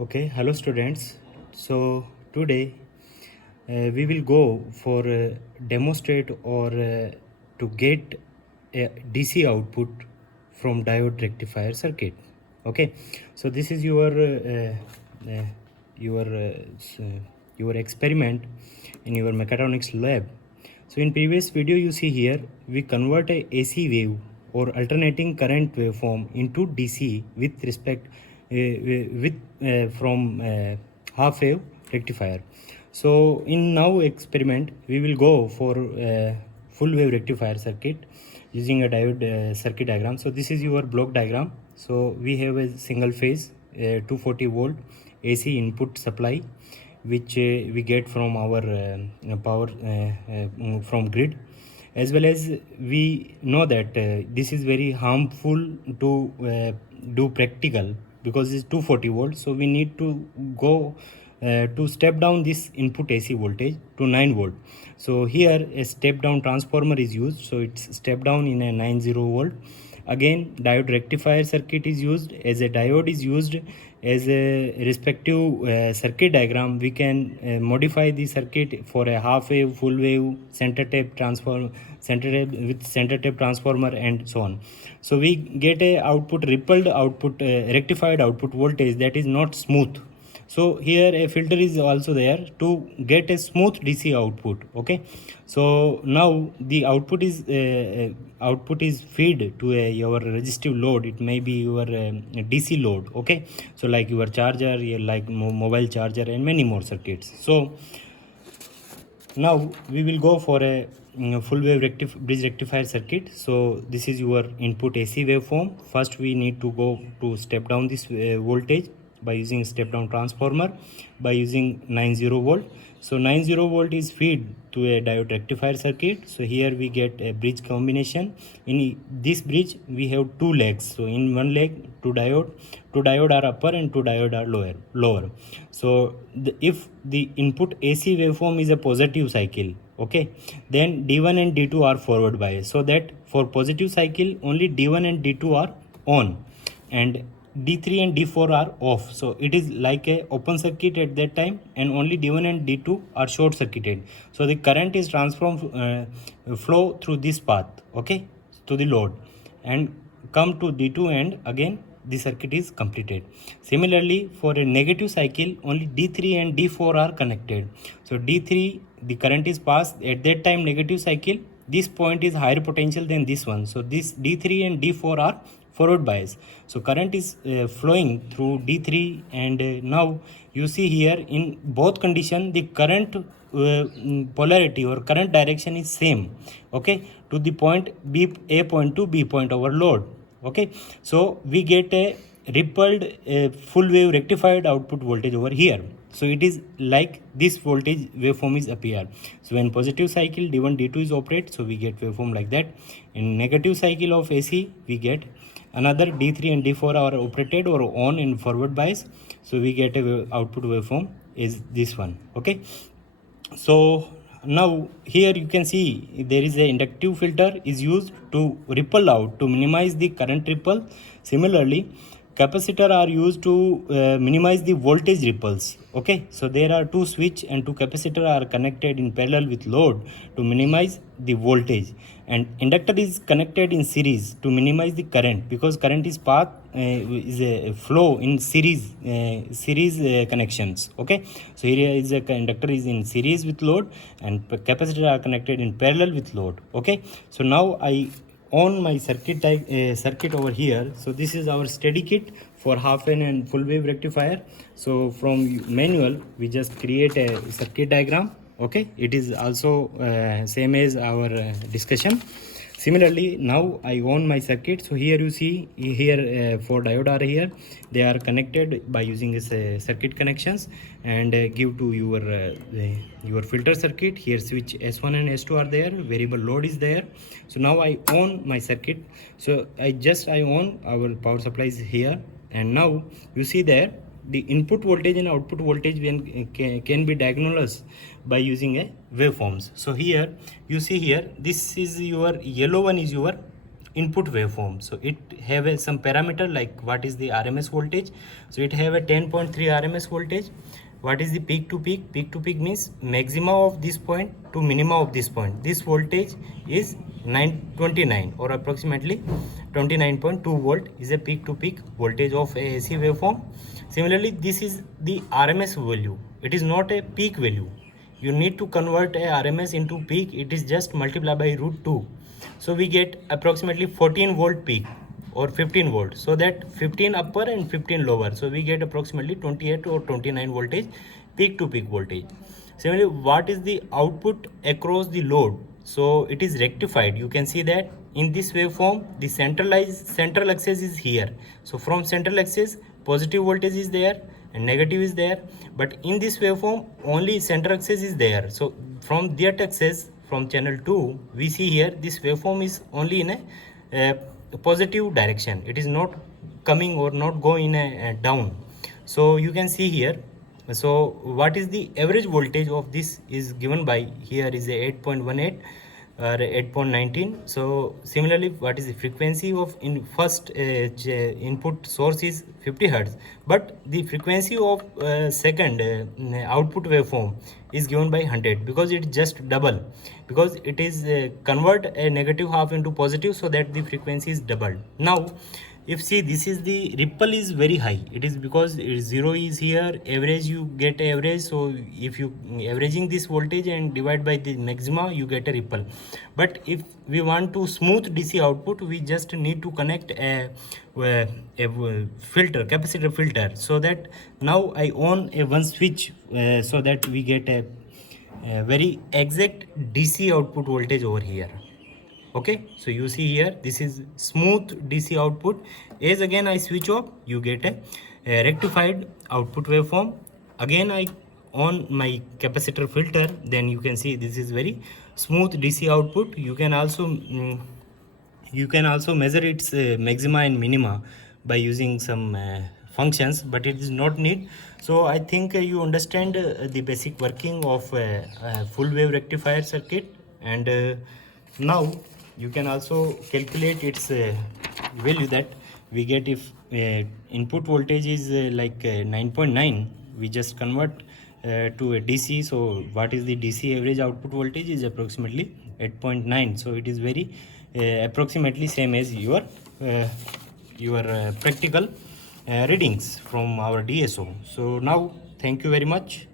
Okay, hello students. So today we will go for demonstrate or to get a DC output from diode rectifier circuit. Okay, so this is your your experiment in your mechatronics lab. So in previous video you see here we convert a AC wave or alternating current waveform into DC with respect with from half wave rectifier. So in now experiment we will go for full wave rectifier circuit using a diode circuit diagram. So this is your block diagram. So we have a single phase 240 volt AC input supply which we get from our power from grid, as well as we know that this is very harmful to do practical because it's 240 volts. So we need to go to step down this input AC voltage to 9 volt. So here a step down transformer is used, so it's step down in a 90 volt. Again diode rectifier circuit is used. As a diode is used as a respective circuit diagram, we can modify the circuit for a half wave, full wave, center tape transform, center tape with center tape transformer, and so on. So we get a output rippled output rectified output voltage that is not smooth. So here a filter is also there to get a smooth DC output. Okay, so now the output is fed to your resistive load. It may be your DC load. Okay, so like your charger, like mobile charger, and many more circuits. So now we will go for a full wave bridge rectifier circuit. So this is your input AC waveform. First we need to go to step down this voltage by using step down transformer by using 90 volt. So 90 volt is fed to a diode rectifier circuit. So here we get a bridge combination. In this bridge we have two legs. So in one leg two diode are upper and two diode are lower. So if the input AC waveform is a positive cycle, okay, then D1 and D2 are forward bias. So that for positive cycle only D1 and D2 are on and D3 and D4 are off. So it is like a open circuit at that time, and only D1 and D2 are short circuited. So the current is transformed flow through this path, okay, to the load and come to D2, and again the circuit is completed. Similarly, for a negative cycle only D3 and D4 are connected. So D3 the current is passed at that time negative cycle. This point is higher potential than this one. So this D3 and D4 are forward bias. So current is flowing through D3, and now you see here in both condition the current polarity or current direction is same, okay, to the point B, A point to B point over load. Okay, so we get a rippled full wave rectified output voltage over here. So it is like this voltage waveform is appear. So when positive cycle D1 D2 is operate, so we get waveform like that. In negative cycle of AC we get another D3 and D4 are operated or on in forward bias. So we get a output waveform is this one. Okay, so now here you can see there is a inductive filter is used to ripple out to minimize the current ripple. Similarly, capacitor are used to minimize the voltage ripples. Okay, so there are two switch and two capacitor are connected in parallel with load to minimize the voltage, and inductor is connected in series to minimize the current because current is path is a flow in series connections. Okay, so here is a inductor is in series with load and capacitor are connected in parallel with load. Okay, so now I on my circuit over here. So this is our steady kit for half wave and full wave rectifier. So from manual we just create a circuit diagram. Okay, it is also same as our discussion. Similarly, now I own my circuit. So here you see here for diode are here, they are connected by using this circuit connections, and give to your filter circuit. Here switch S1 and S2 are there, variable load is there. So now I own my circuit. So I own our power supplies here, and now you see there the input voltage and output voltage can be diagnosed by using a waveforms. So here you see here this is your yellow one is your input waveform. So it have some parameter like what is the RMS voltage. So it have a 10.3 RMS voltage. What is the peak to peak? Peak to peak means maxima of this point to minima of this point. This voltage is 929 or approximately 29.2 volt is a peak to peak voltage of a AC waveform. Similarly, this is the RMS value. It is not a peak value. You need to convert a RMS into peak. It is just multiply by root 2. So we get approximately 14 volt peak or 15 volt. So that 15 upper and 15 lower. So we get approximately 28 or 29 voltage peak to peak voltage. Similarly, what is the output across the load? So it is rectified. You can see that in this waveform, the central axis is here. So from central axis, positive voltage is there and negative is there, but in this waveform only center axis is there. So from that axis, from channel 2, we see here this waveform is only in a positive direction. It is not coming or not going in a down. So you can see here. So what is the average voltage of this is given by here is a 8.18 or 8.19. So similarly, what is the frequency of in first input source is 50 hertz, but the frequency of second output waveform is given by 100 because it just double, because it is convert a negative half into positive, so that the frequency is doubled. Now if see, this is the ripple is very high. It is because zero is here, average you get average. So if you averaging this voltage and divide by the maxima, you get a ripple. But if we want to smooth DC output, we just need to connect a filter, capacitor filter, so that now I on a one switch so that we get a very exact DC output voltage over here. Okay, so you see here, this is smooth DC output. As again I switch off, you get a rectified output waveform. Again I on my capacitor filter, then you can see this is very smooth DC output. You can also measure its maxima and minima by using some functions, but it is not need. So I think you understand the basic working of full wave rectifier circuit, and now you can also calculate its value that we get if input voltage is like 9.9. We just convert to a DC. So what is the DC average output voltage is approximately 8.9. So it is very approximately same as your practical readings from our DSO. So now thank you very much.